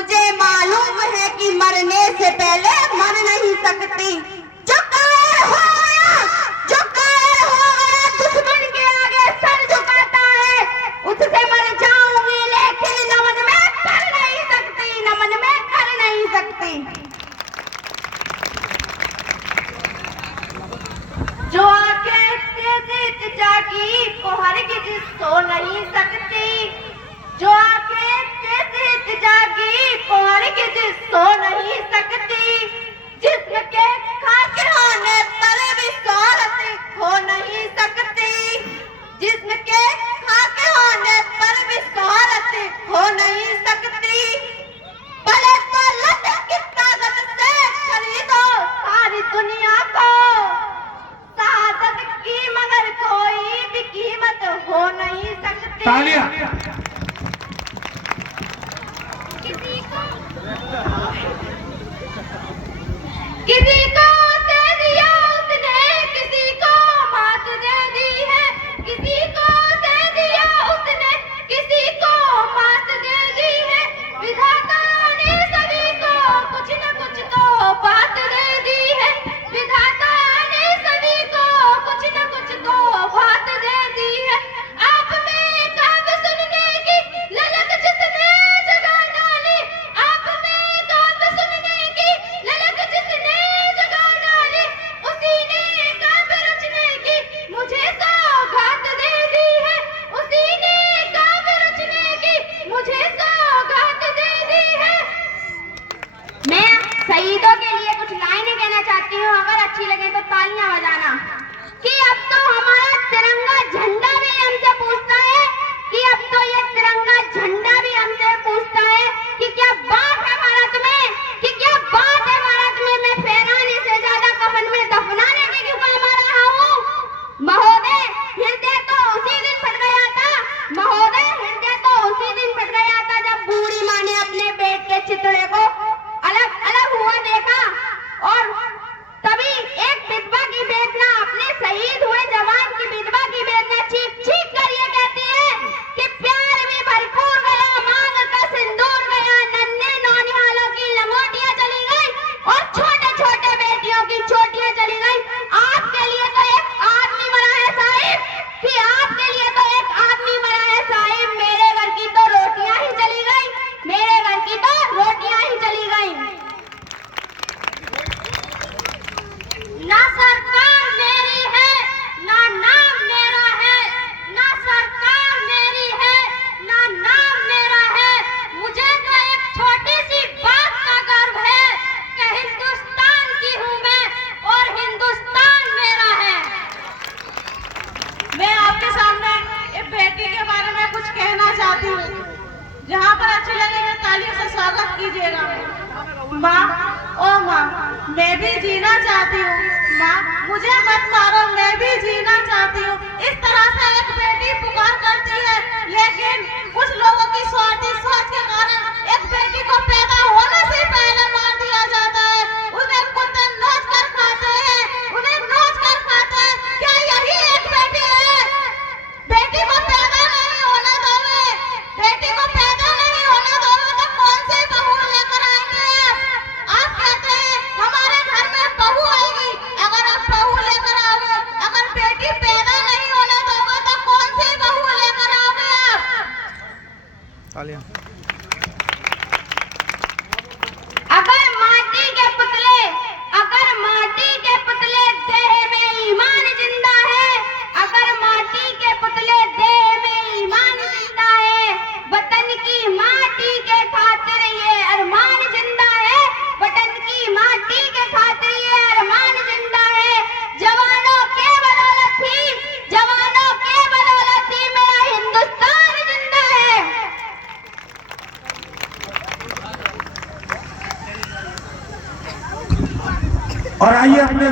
मुझे मालूम है कि मरने से पहले मर नहीं सकती। जो कायर हो गया, जो कायर हो गया दुश्मन के आगे सर झुकाता है, उससे मर जाऊंगी लेकिन नमन में कर नहीं सकती, नमन में कर नहीं सकती। जो आंखें तेज जागी वो हरगिज़ सो नहीं सकती, जो आंखें तेज जागी वो हरगिज़ सो नहीं सकती। जिस्म के खाके होने पर भी शोहरत खो नहीं सकती, जिस्म के खाके होने पर भी शोहरत खो नहीं सकती। भले तो लत की ताकत से खरीदो सारी दुनिया को, शहादत की मगर कोई भी कीमत हो नहीं सकती। तालियां। किसी को दे दिया उसने, किसी को मात दे दी है, किसी को दे दिया उसने, किसी को मात दे दी है। विधाता ने सभी को कुछ न कुछ तो बात दे दी है, विधाता ने सभी को कुछ न कुछ तो बात दे दी है। आप में काव्य सुनने की ललक जिसने जगा डाली, आप में काव्य सुनने की ललक जिसने जगा डाली, उसी ने काव्य रचने की मुझे सौगात दे दी है, उसी ने काव्य रचने की मुझे सौगात दे दी है। मैं शहीदों के लिए कुछ लाइनें कहना चाहती हूँ, अगर अच्छी लगे तो तालियां बजाना। कि अब तो हमारा तिरंगा झंडा भी हमसे पूछता है, कि अब तो ये तिरंगा झंडा भी हमसे पूछता है कि क्या बात है भारत में, कि क्या बात है भारत में। मैं फहराने से ज्यादा कफन में दफनाने की क्यों काम आ रहा हूँ। महोदय हृदय तो उसी दिन फट गया था, महोदय हृदय तो उसी दिन फट गया था जब बूढ़ी माँ ने अपने बेटे के चितड़े को अलग अलग हुआ देखा, और तभी एक विधवा की वेदना, अपने शहीद हुए जवान की विधवा की वेदना चीख चीख कर ये कहती है कि प्यार भी भरपूर गया, मांग का सिंदूर गया, नन्हे नौनिहालों की लंगोटियां चली गई और छोटे छोटे बेटियों की चोटियां चली गई। आपके लिए तो एक आदमी मरा है साहिब, कि आपके लिए तो एक आदमी मरा है साहिब। मेरे घर की तो रोटियां ही चली गई, मेरे घर की तो रोटियां ही चली गई। ना सरकार मेरी है, ना नाम मेरा है, ना सरकार मेरी है, ना नाम मेरा है। मुझे तो एक छोटी सी बात का गर्व है कि हिंदुस्तान की हूँ मैं और हिंदुस्तान मेरा है। मैं आपके सामने एक बेटी के बारे में कुछ कहना चाहती हूँ, जहाँ पर अच्छी लगेगा तालियों से स्वागत कीजिएगा। माँ, ओ माँ, मैं भी जीना चाहती हूँ, माँ मुझे मत मारो, मैं भी जीना चाहती हूँ। इस तरह से एक बेटी पुकार करती है, लेकिन कुछ लोगों की स्वार्थी सोच के कारण एक बेटी को पैदा होने से पहले मार दिया जाता है। उन्हें कुत्ते नोच कर खाते हैं, उन्हें नोच कर खाते हैं। क्या यही एक बेटी है? बेटी को पैदा नहीं होने दोगे, बेटी को पैदा नहीं होने दोगे तो कौन सी बहू लेकर आएंगे आप? कहते हैं हमारे घर में बहू आएगी, अगर आप बहू लेकर आओगे, अगर बेटी पैदा नहीं होने दोगे तो कौन सी बहू लेकर आओगे आप? तालियां। अगर माटी के पुतले, अगर माटी के पुतले देह में ईमान जिंदा है, अगर माटी के पुतले देह में ईमान जिंदा है, वतन की माटी के खातिर ये अरमान जिंदा है, वतन की माटी के खातिर ये अरमान जिंदा है। जवानों के बदौलत ही, जवानों के बदौलत ही मेरा हिंदुस्तान जिंदा है। और आइए अपने